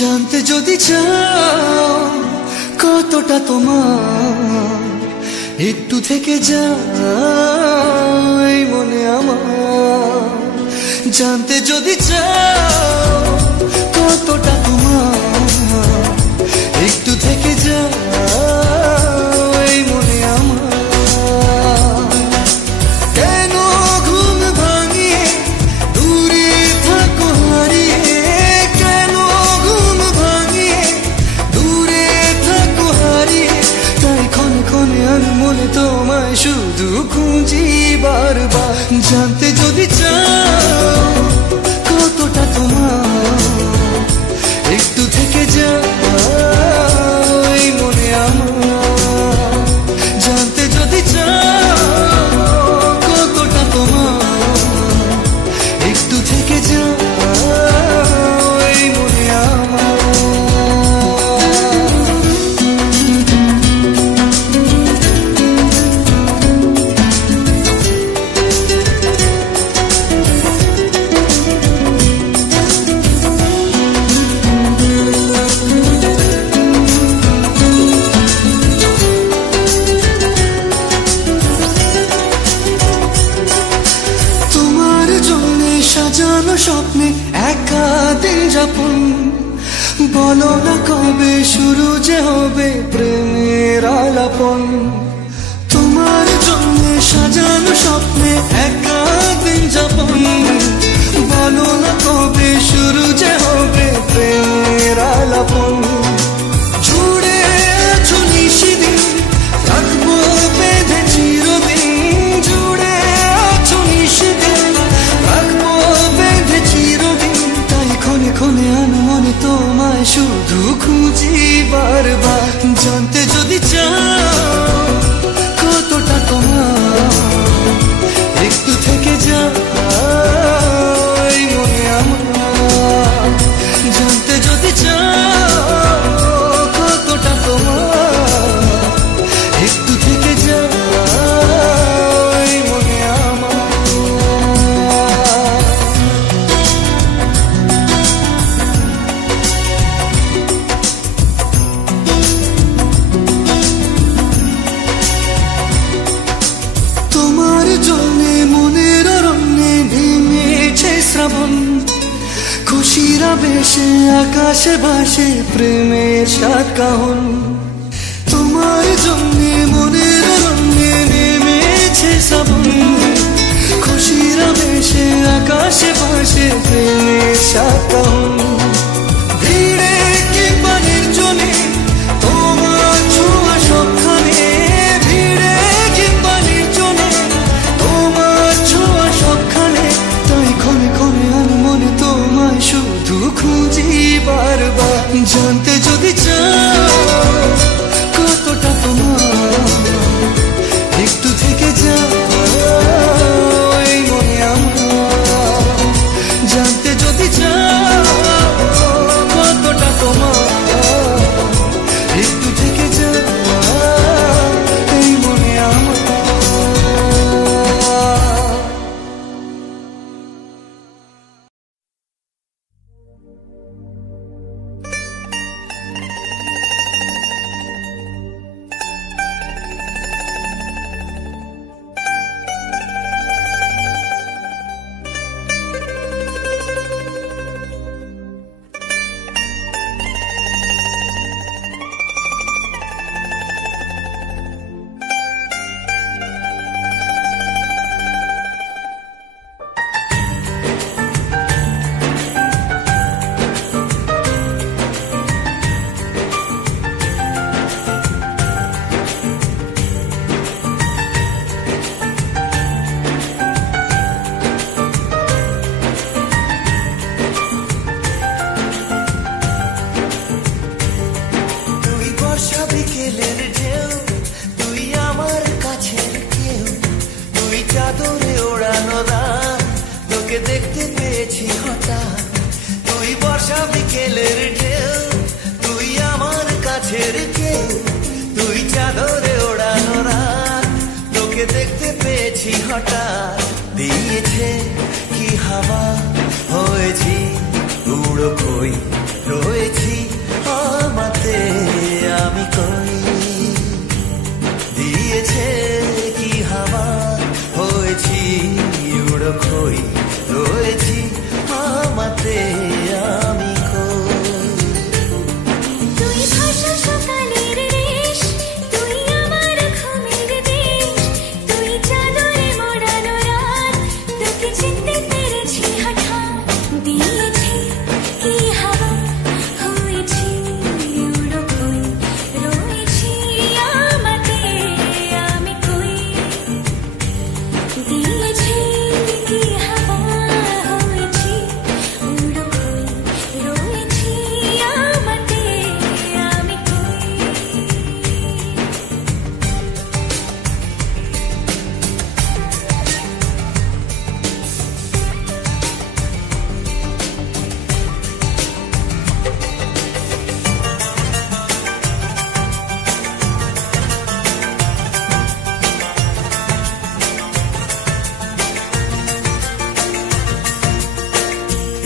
জানতে যদি চাও কতটা তোমার, একটু থেকে যাই মনে আমার। জানতে যদি চাও কতটা তোমার, একটু থেকে যাই মনে আমার। কেন ঘুম ভাঙিয়ে দূরে থাকো হারিয়ে, কেন ঘুম ভাঙিয়ে দূরে থাকো হারিয়ে, তাই ক্ষণে ক্ষণে আমি মনে তোমায় শুধু খুঁজি বারবার। জানতে যদি চাও কতটা তোমার, একটু থেকে যাই মনে আমার। জানতে যদি চাও কতটা তোমার, একটু থেকে যাই মনে আমার। সাজানো স্বপ্নে একা দিন যাপন, বলো না কবে শুরু যে হবে প্রেমের আলাপন। তোমার জন্য সাজানো স্বপ্নে একা দিন যাপন, বলো না কবে শুরু যে হবে প্রেমের আলাপন। জুড়ে আছো নিশিদিন, রাখবো বেঁধে চিরদিন। জুড়ে আছো নিশিদিন, রাখবো বেঁধে চিরদিন। তাই ক্ষণে ক্ষণে আমি মনে তোমায় শুধু খুঁজি বারবার। জানতে যদি চাও কতটা তোমার, একটু থেকে যাই মনে আমার। জানতে যদি চাও কতটা তোমার, একটু থেকে যাই মনে আমার। তোমার জন্যে মনের অরণ্যে নেমেছে শ্রাবণ, খুশিরা বেশে আকাশে ভাসে প্রেমের সাত কাহন। তোমার জন্যে মনের অরণ্যে নেমেছে শ্রাবণ, খুশিরা বেশে আকাশে ভাসে প্রেমের সাত কাহন। ভিড়ে কিংবা নির্জনে তোমার ছোঁয়া সবখানে, ভিড়ে কিংবা নির্জনে তোমার ছোঁয়া সবখানে। তাই ক্ষণে ক্ষণে আমি মনে তোমায় শুধু খুঁজি বারবার। জানতে যদি চাও কতটা তোমার, একটু থেকে যাই মনে আমার। জানতে যদি চাও কতটা তোমার, একটু থেকে যাই মনে আমার। দেখতে পেয়েছি হঠাৎ, দিয়েছে কি হাওয়া, হয়েছি উড়ো কই রয়েছি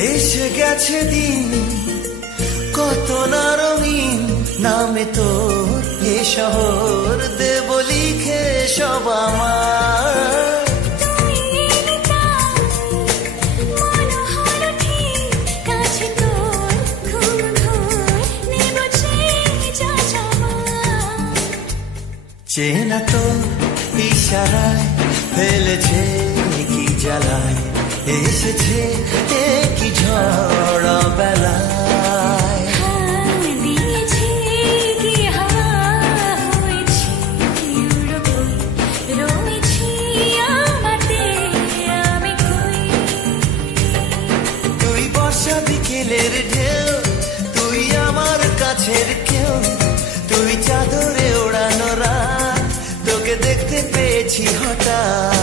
এসে গেছে দিন কত না রঙিন, নামে তোর এ শহর দেব লিখে সব আমার। চেনা তো ইশারায় ফেলেছে কি জ্বালায়, এসেছে কি ঝড় বেলায়। দিয়েছে কি হাওয়া হয়েছে রয়েছি আমাতে আমি কই। তুই বর্ষা বিকেলের ঢেউ, তুই আমার কাছের কেউ, তুই চাদরে ওড়ানো রাত, তোকে দেখতে পেয়েছি হঠাৎ।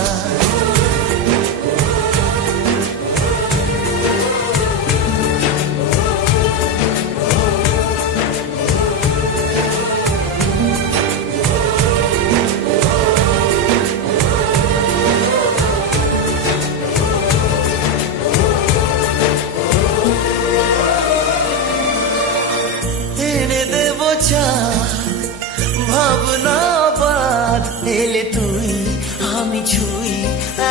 এনে দেব চা ভাবনা বাদ, এলে তুই আমি ছুই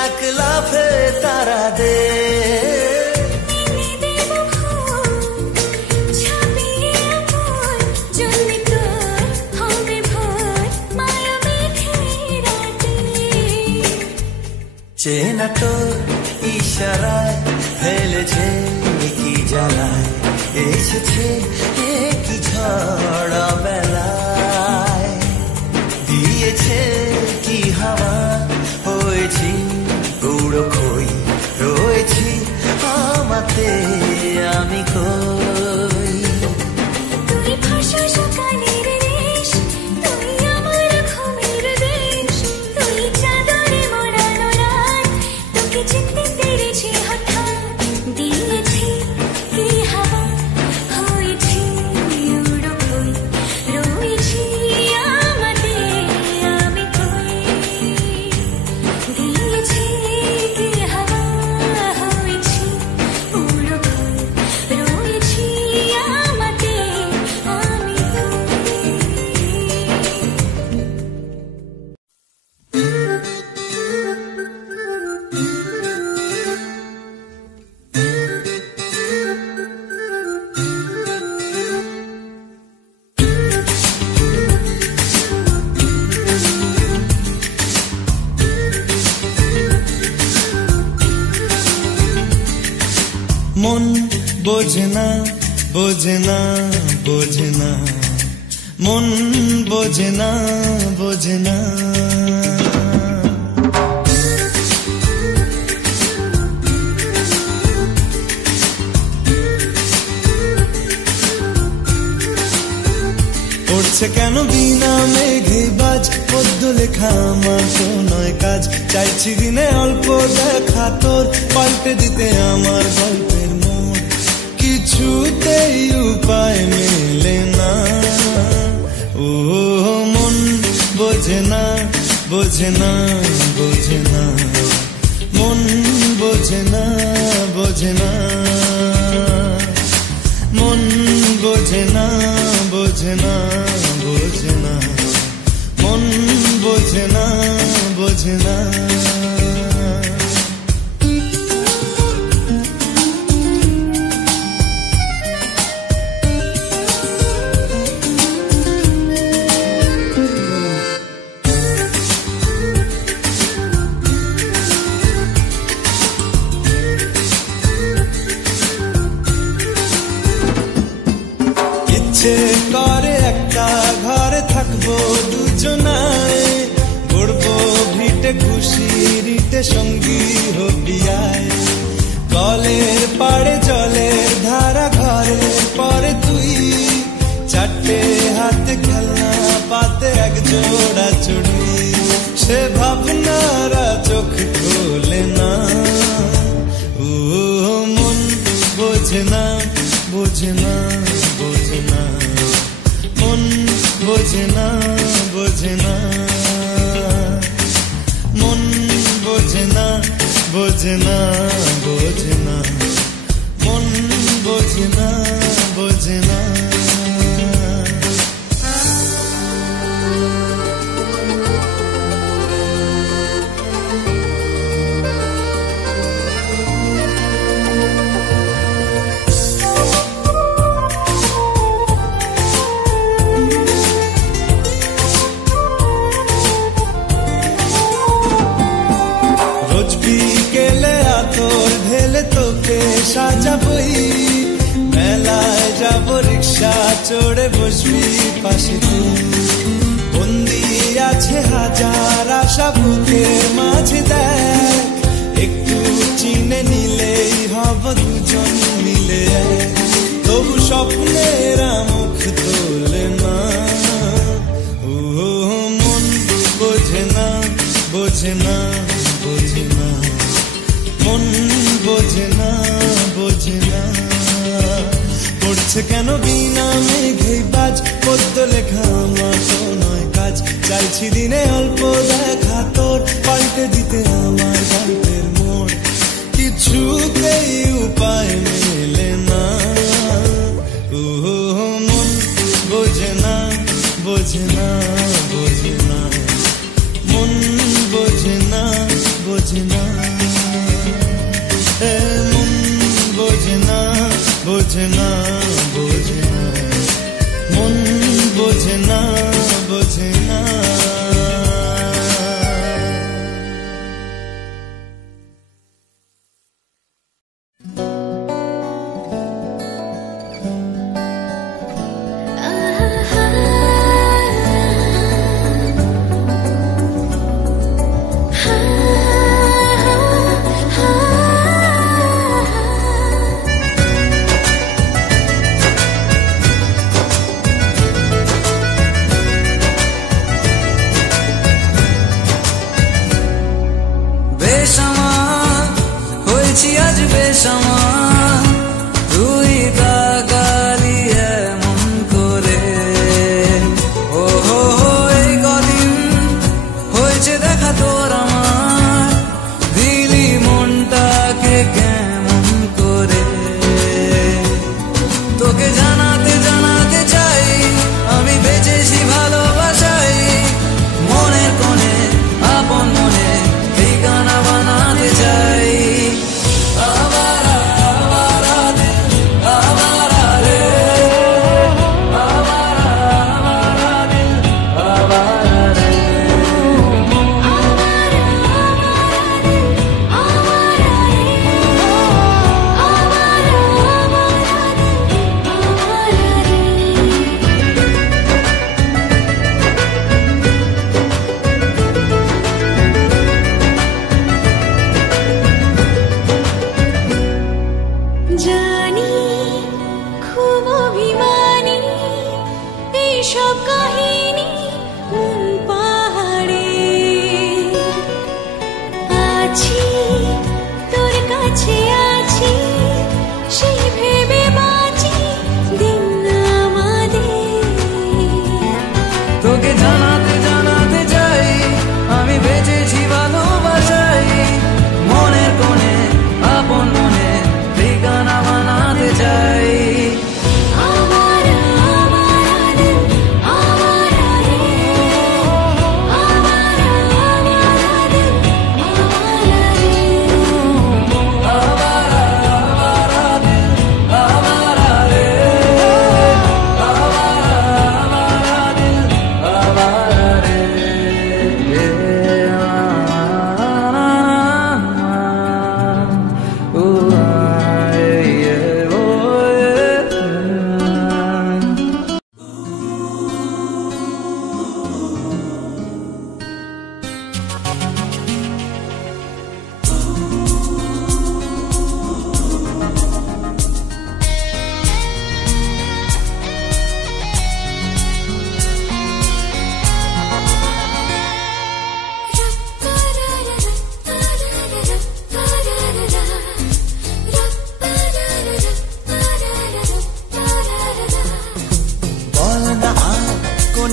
এক লাফে তারা দে। চেনা তো ইশারায় ফেলেছে কি জ্বালায়, এসেছে কি ঝড় বেলায়। দিয়েছে কি হাওয়া হয়েছি উড়ো খই, রয়েছি আমাতে আমি কই। তুই ভাষা সকালের দেশ, তুই আমার ঘুমের দেশ, তুই চাদরে মোড়ানো রাত, তোকে চিনতে পেরেছি হঠাৎ। দিয়েছি কি হাওয়া হয়েছি উড়ো খই, রয়েছি আমাতে আমি কই। দিয়েছি কি হাওয়া হয়েছি উড়ো খই, রয়েছি আমাতে আমি মন বোঝে না বোঝে না বোঝে না, মন বোঝে না বোঝে না। পড়ছে কেন বিনা মেঘে বাজ, পদ্য লেখা আমার তো নয় কাজ। চাইছি দিনে অল্প দেখা তোর, পাল্টে দিতে আমার গল্পের মোড়, কিছুতেই উপায় মেলে না। ও মন বোঝে না বোঝে না বোঝে না, মন বোঝে না বোঝে না, মন বোঝে না বোঝে না বোঝে না, মন বোঝে না বোঝে না। ইচ্ছে করে একটা ঘরে থাকবো দুজনায়, গড়বো ভিটে খুশির ইটে সঙ্গী হবিয়ায়। কলের পাড়ে জলের ধারা ঘরের পরে তুই, চারটে হাতে খেলনা পাতে এক জোড়া চুড়ি। সে ভাবনারা চোখ খোলে না। ও মন বোঝে না বোঝে না বোঝে না, মন বোঝে না বোঝে না, মন বোঝে না বোঝে না বোঝে না, মন বোঝে না বোঝে না। রোজ বিকেলে আতর ঢেলে তোকে সাজাবই, মেলায় যাব রিক্সা চড়ে বসবি পাশে তুই। বন্দি আছে হাজার আশা বুকের মাঝে, দেখ একটু চিনে নিলেই হব দুজন মিলে এক। তবু স্বপ্নের মুখ তোলে না, ও মন বোঝে না বোঝে না বোঝে না, মন বোঝে না বোঝে না। পড়ছে কেন বিনা মেঘে বাজ, পদ্য লেখা আমার তো নয় কাজ। চাইছি দিনে অল্প দেখা তোর, পাল্টে দিতে আমার গল্পের মোড়। কিছুতেই উপায় মেলে না, ও মন বোঝে না বোঝে না বোঝে না, মন বোঝে না বোঝে না, মন বোঝে না বোঝে না বোঝে না, মন বোঝে না বোঝে না।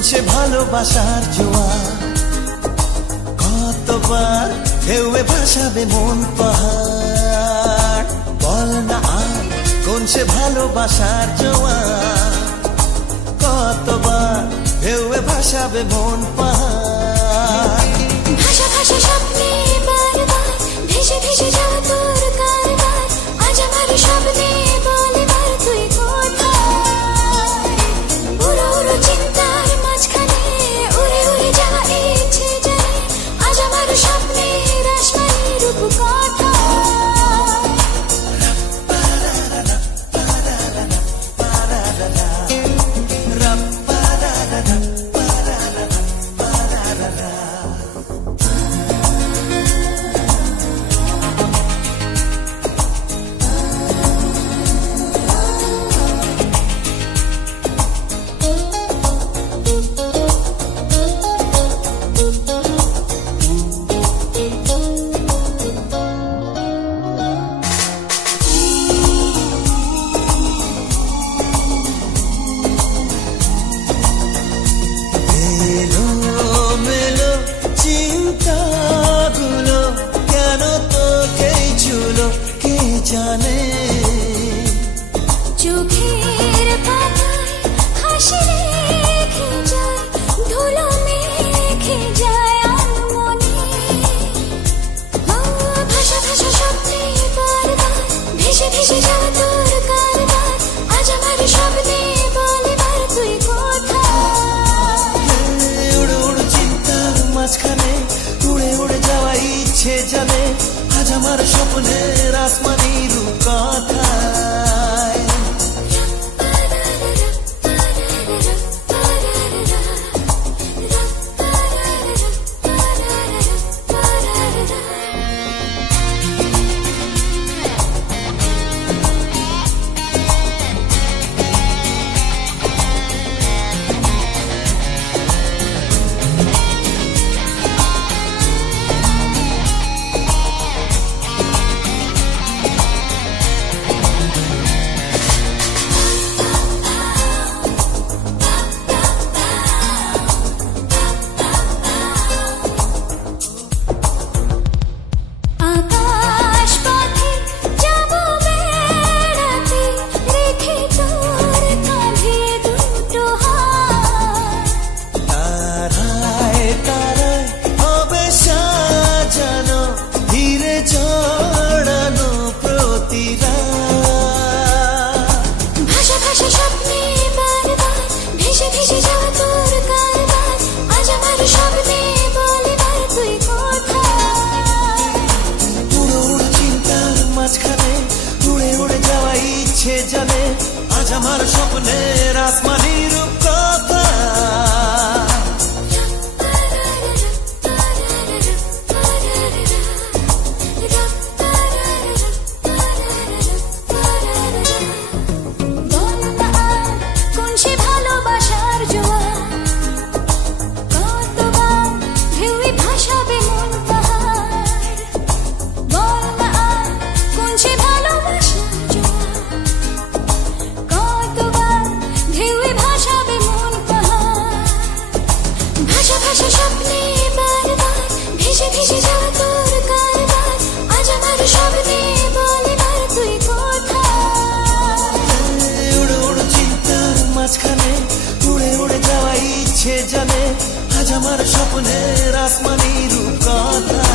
সে ভালোবাসার জোয়ার কতবার ঢেউয়ে ভাসাবে মন পাহাড়। বল না আর কোন সে ভালোবাসার জোয়ার, কতবার ঢেউয়ে ভাসাবে মন পাহাড়। ভাষা ভাষা স্বপ্নে বারবার ভেসে ভেসে যাও তোর কারবার, আজ আমার স্বপ্নে বলে বার তুই কোথায়। উড়ো উড়ো চিন্তার মাঝখানে উড়ে উড়ে যাওয়া ইচ্ছে জানে, আজ আমার স্বপ্নে রাসমানি রূপ কোথায়। চোখের পাতায় হাসি রেখে যায়, ধুলো মেখে যায় আনমনে। ভাষা ভাষা স্বপ্নে বারবার ভেসে ভেসে যাও তোর কারবার, আজ আমার স্বপ্নে বলে বার তুই কোথায়। উড়ো উড়ো চিন্তার মাঝখানে উড়ে উড়ে যাওয়া ইচ্ছে জানে, আজ আমার স্বপ্নের আসমানি রূপ কোথায়। আকাশ পথে যাব বেড়াতে, রেখে তোর কাঁধে দুটো হাত। তারায় তারায় হবে সাজানো ধীরে জড়ানো প্রতিরা। ভাষা ভাষা স্বপ্নে বারবার ভেসে ভেসে যাও তোর কারবার, আজ আমার স্বপ্নে বলে বার তুই কোথায়। উড়ো উড়ো চিন্তার মাঝখানে উড়ে উড়ে যাওয়া ইচ্ছে জানে, আজ আমার স্বপ্নের আসমানি রূপ কোথায়। বল না আর কোন সে ভালোবাসার জোয়ার, কতবার ঢেউয়ে ভাসাবে মন পাহাড়। বল না আর কোন সে ভালোবাসার জোয়ার, কতবার ঢেউয়ে ভাসাবে মন পাহাড়। ভাষা ভাষা স্বপ্নে বারবার ভেসে ভেসে যাও তোর কারবার, আজ আমার স্বপ্নে বলে বার তুই কোথায়। উড়ো উড়ো চিন্তার মাঝখানে উড়ে উড়ে যাওয়া ইচ্ছে জানে, আজ আমার স্বপ্নের আসমানি রূপ কোথায়।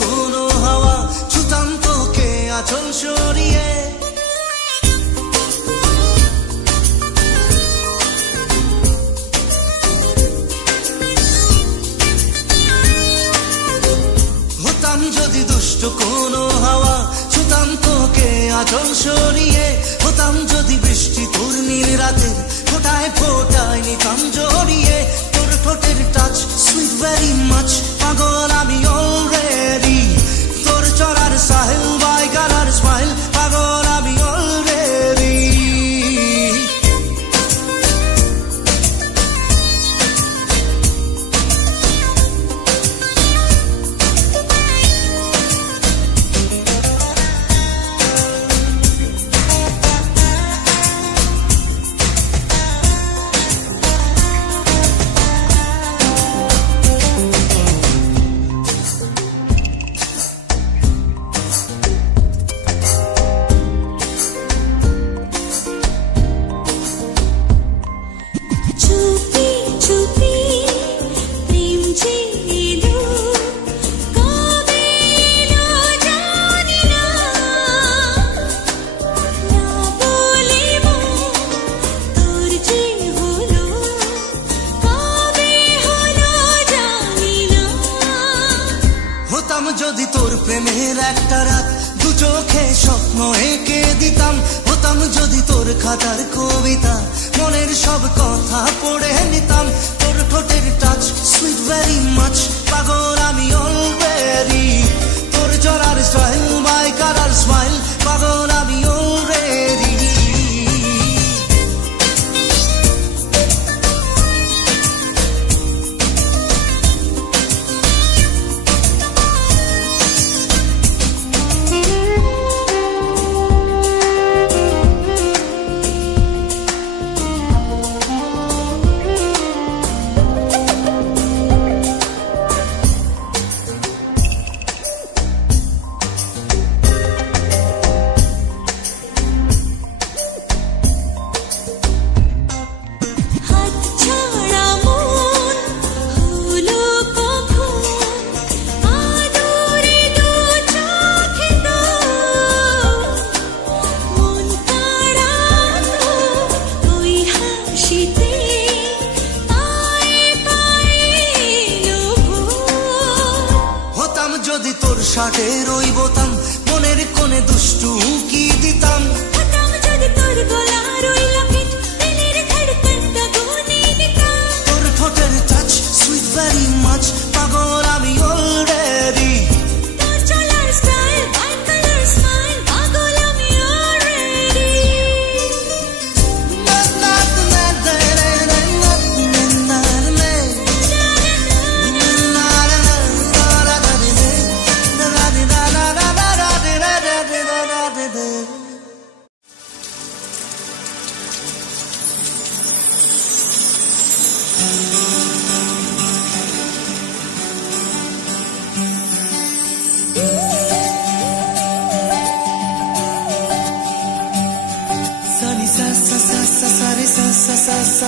কোনো হাওয়া ছুতাম তোকে আঁচল সরিয়ে, হতাম যদি দুষ্ট কোনো হাওয়া ছুতাম তোকে আঁচল সরিয়ে হতাম যদি বৃষ্টি তোর নীল রাতের ফোটায় ফোটায় নিতাম জড়িয়ে তোর ঠোঁটের টাচ সুইট ভেরি মাচ পাগল আমি অলরেডি তোর চড়ার সাহেল বাই গালার স্মাইল পাগল আমি অলরেডি যদি তোর প্রেমের একটা রাত দু চোখে স্বপ্ন এঁকে দিতাম হতাম যদি তোর খাতার কবিতা মনের সব কথা পড়ে নিতাম তোর ঠোঁটের টাচ সুইট ভেরি মাচ পাগল আমি অলরেডি তোর চড়ার স্টাইল বাই কালার স্মাইল পাগল আমি অলরেডি যদি তোর শার্টের ওই বোতাম মনের কোণে দুষ্টু কি দিতাম হতাম যদি তোর গলার ওই লকেট দিলের ধড়কনটা গুনে নিতাম তোর ঠোঁটের টাচ সুইট ভেরি মাচ পাগল আমি অলরেডি তোর চলার স্টাইল বাই কালার স্মাইল পাগল আমি অলরেডি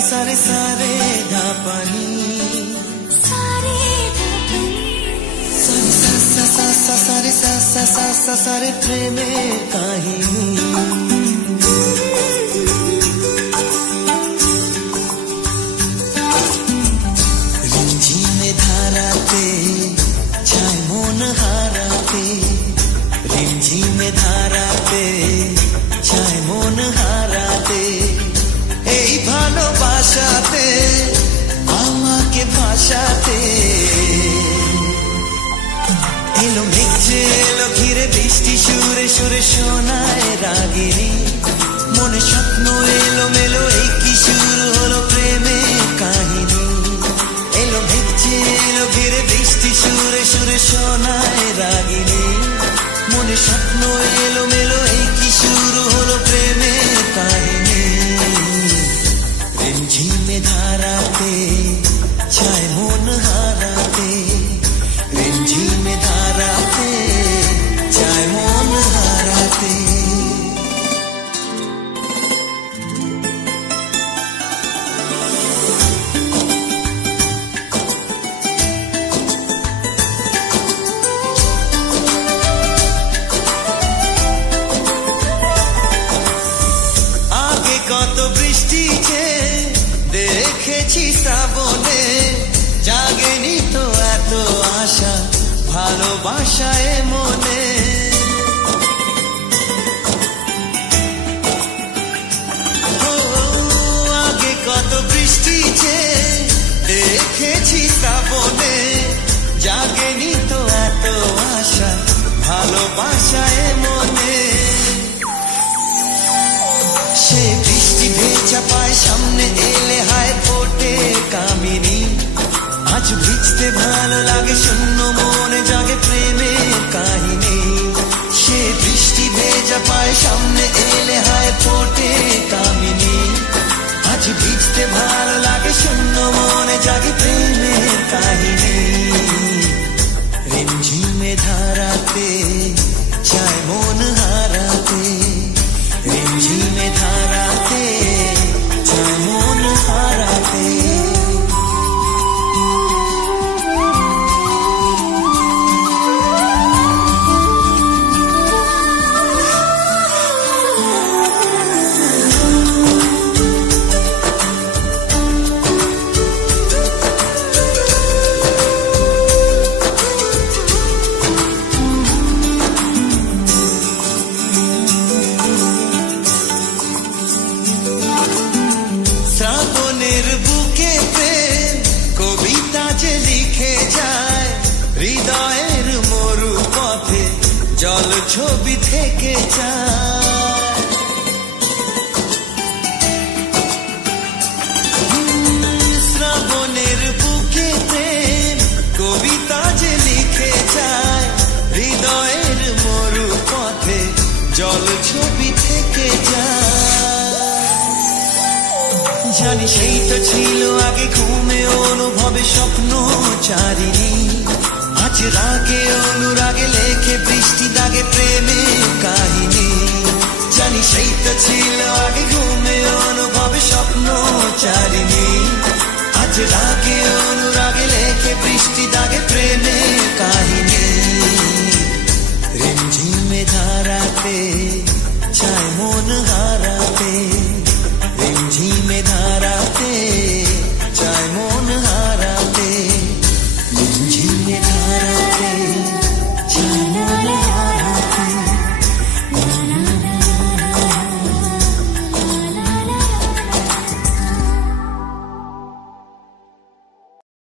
सारे सारे धापनी सारे सारे सारे प्रेमेर काहिनी रिमझिमे धाराते छाय मन हाराते रिमझिमे धाराते छाय मन हाराते এই ভালোবাসাতে আমাকে ভাষাতে এলো মেঘে এলো ঘিরে বৃষ্টি সুরে সুরে শোনায় রাগিনী মনে স্বপ্ন এলো মেলো এই কি শুরু হলো প্রেমের কাহিনী এলো মেঘে এলো ঘিরে বৃষ্টি সুরে সুরে শোনায় রাগিনী মনে স্বপ্ন এলো মেলো এই কি শুরু হলো প্রেমের কাহিনী रिमझिमे धाराते छाय मन हाराते रिमझिमे धाराते छाय मन हाराते आगे कत बृष्टि দেখেছি শ্রাবণে জাগেনি তো এত আশা ভালোবাসায় মনে ভালোবাসায় মনে সে বৃষ্টি ভেজা পায় সামনে এলে হায় ফোটে কামিনী আজ ভিজতে ভালো লাগে শূন্য মনে জাগে প্রেমের কাহিনী সে বৃষ্টি ভেজা পায় সামনে এলে হায় ফোটে কামিনী আজ ভিজতে ভালো লাগে শূন্য মনে জাগে প্রেমের কাহিনী রিমঝিমে ধারাতে চায় মন হারাতে রিমঝিমে ধারাতে চায় মন হারাতে শ্রাবণের বুকে প্রেম কবিতা যে লিখে যায় হৃদয়ের মরু পথে জল ছবি থেকে যায় শ্রাবণের বুকে প্রেম কবিতা যে লিখে যায় হৃদয়ের মরু পথে জল ছবি থেকে যায় জানি সেই তো ছিল আগে ঘুমে অনুভবে স্বপ্ন চারিণী আজ রাগে অনুরাগ